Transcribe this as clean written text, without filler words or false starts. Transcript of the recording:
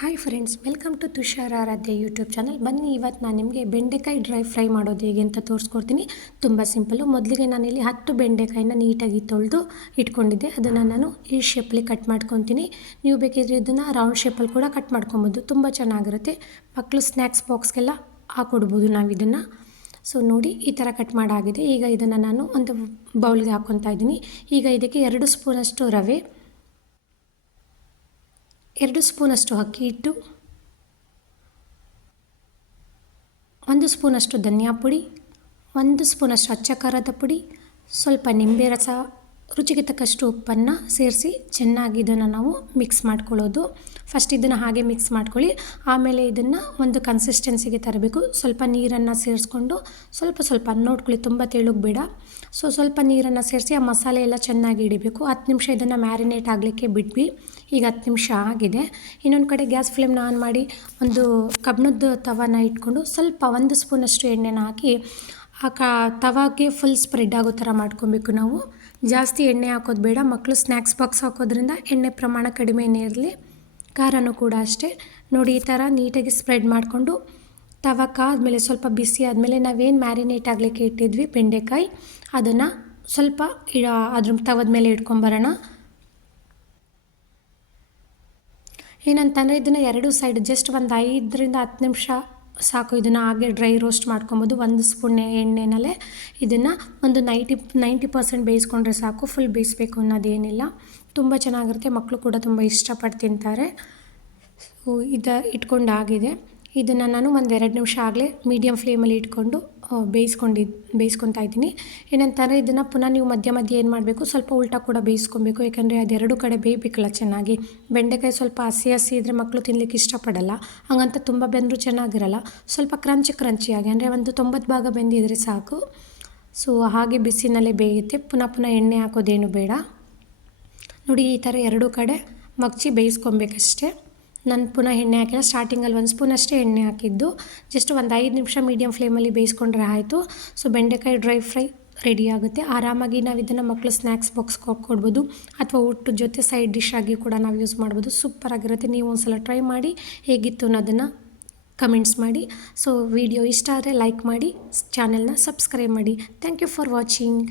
Hi friends, welcome to Tushar Aradhya YouTube channel. ಬನ್ನಿ, ಇವತ್ತು ನಾನು ನಿಮಗೆ ಬೆಂಡೆಕಾಯಿ ಡ್ರೈ ಫ್ರೈ ಮಾಡೋದು ಹೇಗೆ ಅಂತ ತೋರಿಸ್ಕೊಡ್ತೀನಿ. ತುಂಬ ಸಿಂಪಲ್ಲು. ಮೊದಲಿಗೆ ನಾನಿಲ್ಲಿ 10 ಬೆಂಡೆಕಾಯಿನ ನೀಟಾಗಿ ತೊಳೆದು ಇಟ್ಕೊಂಡಿದ್ದೆ. ಅದನ್ನು ನಾನು ಈ ಶೇಪಲ್ಲಿ ಕಟ್ ಮಾಡ್ಕೊತೀನಿ. ನೀವು ಬೇಕಿದ್ರೆ ಇದನ್ನು ರೌಂಡ್ ಶೇಪಲ್ಲಿ ಕೂಡ ಕಟ್ ಮಾಡ್ಕೊಬೋದು. ತುಂಬ ಚೆನ್ನಾಗಿರುತ್ತೆ. ಮಕ್ಕಳು ಸ್ನ್ಯಾಕ್ಸ್ ಬಾಕ್ಸ್ಗೆಲ್ಲ ಹಾಕ್ಕೊಡ್ಬೋದು ನಾವು ಇದನ್ನು. ಸೊ ನೋಡಿ, ಈ ಥರ ಕಟ್ ಮಾಡಾಗಿದೆ. ಈಗ ಇದನ್ನು ನಾನು ಒಂದು ಬೌಲ್ಗೆ ಹಾಕ್ಕೊತಾ ಇದ್ದೀನಿ. ಈಗ ಇದಕ್ಕೆ 2 ಸ್ಪೂನಷ್ಟು ರವೆ, 2 ಸ್ಪೂನಷ್ಟು ಅಕ್ಕಿ ಹಿಟ್ಟು, 1 ಸ್ಪೂನಷ್ಟು ಧನಿಯಾ ಪುಡಿ, 1 ಸ್ಪೂನಷ್ಟು ಅಚ್ಚ ಖಾರದ ಪುಡಿ, ಸ್ವಲ್ಪ ನಿಂಬೆ ರಸ, ರುಚಿಗೆ ತಕ್ಕಷ್ಟು ಉಪ್ಪನ್ನು ಸೇರಿಸಿ ಚೆನ್ನಾಗಿ ಇದನ್ನು ನಾವು ಮಿಕ್ಸ್ ಮಾಡ್ಕೊಳ್ಳೋದು. ಫಸ್ಟ್ ಇದನ್ನು ಹಾಗೆ ಮಿಕ್ಸ್ ಮಾಡ್ಕೊಳ್ಳಿ. ಆಮೇಲೆ ಇದನ್ನು ಒಂದು ಕನ್ಸಿಸ್ಟೆನ್ಸಿಗೆ ತರಬೇಕು. ಸ್ವಲ್ಪ ನೀರನ್ನು ಸೇರಿಸ್ಕೊಂಡು ಸ್ವಲ್ಪ ನೋಡ್ಕೊಳ್ಳಿ, ತುಂಬ ತೆಳುಗೆ ಬೇಡ. ಸ್ವಲ್ಪ ನೀರನ್ನು ಸೇರಿಸಿ ಆ ಮಸಾಲೆ ಎಲ್ಲ ಚೆನ್ನಾಗಿ ಹಿಡಿಬೇಕು. 10 ನಿಮಿಷ ಇದನ್ನು ಮ್ಯಾರಿನೇಟ್ ಆಗಲಿಕ್ಕೆ ಬಿಟ್ವಿ. ಈಗ 10 ನಿಮಿಷ ಆಗಿದೆ. ಇನ್ನೊಂದು ಕಡೆ ಗ್ಯಾಸ್ ಫ್ಲೇಮ್ನ ಆನ್ ಮಾಡಿ ಒಂದು ಕಬ್ಬಿಣದ ತವಾನ ಇಟ್ಕೊಂಡು ಸ್ವಲ್ಪ 1 ಸ್ಪೂನಷ್ಟು ಎಣ್ಣೆನ ಹಾಕಿ ತವಾಗೆ ಫುಲ್ ಸ್ಪ್ರೆಡ್ ಆಗೋ ಥರ ಮಾಡ್ಕೊಬೇಕು. ನಾವು ಜಾಸ್ತಿ ಎಣ್ಣೆ ಹಾಕೋದು ಬೇಡ. ಮಕ್ಕಳು ಸ್ನ್ಯಾಕ್ಸ್ ಬಾಕ್ಸ್ ಹಾಕೋದ್ರಿಂದ ಎಣ್ಣೆ ಪ್ರಮಾಣ ಕಡಿಮೆನೇ ಇರಲಿ. ಖಾರನೂ ಕೂಡ ಅಷ್ಟೇ. ನೋಡಿ, ಈ ಥರ ನೀಟಾಗಿ ಸ್ಪ್ರೆಡ್ ಮಾಡಿಕೊಂಡು ತವಕ್ಕಾದ್ಮೇಲೆ ಸ್ವಲ್ಪ ಬಿಸಿ ಆದಮೇಲೆ ನಾವೇನು ಮ್ಯಾರಿನೇಟ್ ಆಗಲಿಕ್ಕೆ ಇಟ್ಟಿದ್ವಿ ಬೆಂಡೆಕಾಯಿ, ಅದನ್ನು ಸ್ವಲ್ಪ ಅದ್ರ ತವದ ಮೇಲೆ ಇಟ್ಕೊಂಬರೋಣ. ಏನಂತಂದರೆ ಇದನ್ನು 2 ಸೈಡ್ ಜಸ್ಟ್ ಒಂದು 5ರಿಂದ 10 ನಿಮಿಷ ಸಾಕು. ಇದನ್ನು ಹಾಗೆ ಡ್ರೈ ರೋಸ್ಟ್ ಮಾಡ್ಕೊಬೋದು. 1 ಸ್ಪೂನ್ ಎಣ್ಣೆನಲ್ಲೇ ಇದನ್ನು ಒಂದು 90% ಬೇಯಿಸ್ಕೊಂಡ್ರೆ ಸಾಕು. ಫುಲ್ ಬೇಯಿಸ್ಬೇಕು ಅನ್ನೋದೇನಿಲ್ಲ. ತುಂಬ ಚೆನ್ನಾಗಿರುತ್ತೆ. ಮಕ್ಕಳು ಕೂಡ ತುಂಬ ಇಷ್ಟಪಟ್ಟು ತಿಂತಾರೆ. ಇಟ್ಕೊಂಡಾಗಿದೆ. ಇದನ್ನು ನಾನು ಒಂದು 2 ನಿಮಿಷ ಆಗಲೇ ಮೀಡಿಯಮ್ ಫ್ಲೇಮಲ್ಲಿ ಇಟ್ಕೊಂಡು ಬೇಯಿಸ್ಕೊತಾ ಇದ್ದೀನಿ. ಏನಂತಾರೆ, ಇದನ್ನು ಪುನಃ ನೀವು ಮಧ್ಯ ಏನು ಮಾಡಬೇಕು, ಸ್ವಲ್ಪ ಉಲ್ಟಾ ಕೂಡ ಬೇಯಿಸ್ಕೊಬೇಕು. ಯಾಕಂದರೆ ಅದು 2 ಕಡೆ ಬೇಯಬೇಕಲ್ಲ ಚೆನ್ನಾಗಿ. ಬೆಂಡೆಕಾಯಿ ಸ್ವಲ್ಪ ಹಸಿ ಇದ್ದರೆ ಮಕ್ಕಳು ತಿನ್ನಲಿಕ್ಕೆ ಇಷ್ಟಪಡಲ್ಲ. ಹಾಗಂತ ತುಂಬ ಬೆಂದರೂ ಚೆನ್ನಾಗಿರಲ್ಲ. ಸ್ವಲ್ಪ ಕ್ರಂಚಿಯಾಗಿ ಅಂದರೆ ಒಂದು 90 ಭಾಗ ಬೆಂದಿದ್ರೆ ಸಾಕು. ಹಾಗೆ ಬಿಸಿನಲ್ಲೇ ಬೇಯುತ್ತೆ. ಪುನಃ ಎಣ್ಣೆ ಹಾಕೋದೇನು ಬೇಡ. ನೋಡಿ, ಈ ಥರ 2 ಕಡೆ ಮಗ್ಚಿ ಬೇಯಿಸ್ಕೊಬೇಕಷ್ಟೇ. ನಾನು ಪುನಃ ಎಣ್ಣೆ ಹಾಕಿಲ್ಲ. ಸ್ಟಾರ್ಟಿಂಗಲ್ಲಿ 1 ಸ್ಪೂನ್ ಅಷ್ಟೇ ಎಣ್ಣೆ ಹಾಕಿದ್ದು. ಜಸ್ಟ್ ಒಂದು 5 ನಿಮಿಷ ಮೀಡಿಯಮ್ ಫ್ಲೇಮಲ್ಲಿ ಬೇಯಿಸ್ಕೊಂಡ್ರೆ ಆಯಿತು. ಬೆಂಡೆಕಾಯಿ ಡ್ರೈ ಫ್ರೈ ರೆಡಿ ಆಗುತ್ತೆ. ಆರಾಮಾಗಿ ನಾವು ಇದನ್ನು ಮಕ್ಕಳು ಸ್ನ್ಯಾಕ್ಸ್ ಬಾಕ್ಸ್ಗೆ ಹಾಕ್ಕೊಡ್ಬೋದು, ಅಥವಾ ಊಟದ ಜೊತೆ ಸೈಡ್ ಡಿಶ್ ಆಗಿ ಕೂಡ ನಾವು ಯೂಸ್ ಮಾಡ್ಬೋದು. ಸೂಪರಾಗಿರುತ್ತೆ. ನೀವು ಒಂದು ಸಲ ಟ್ರೈ ಮಾಡಿ ಹೇಗಿತ್ತು ಅನ್ನೋದನ್ನು ಕಮೆಂಟ್ಸ್ ಮಾಡಿ. ವಿಡಿಯೋ ಇಷ್ಟ ಆದರೆ ಲೈಕ್ ಮಾಡಿ, ಚಾನೆಲ್ನ ಸಬ್ಸ್ಕ್ರೈಬ್ ಮಾಡಿ. Thank you for watching.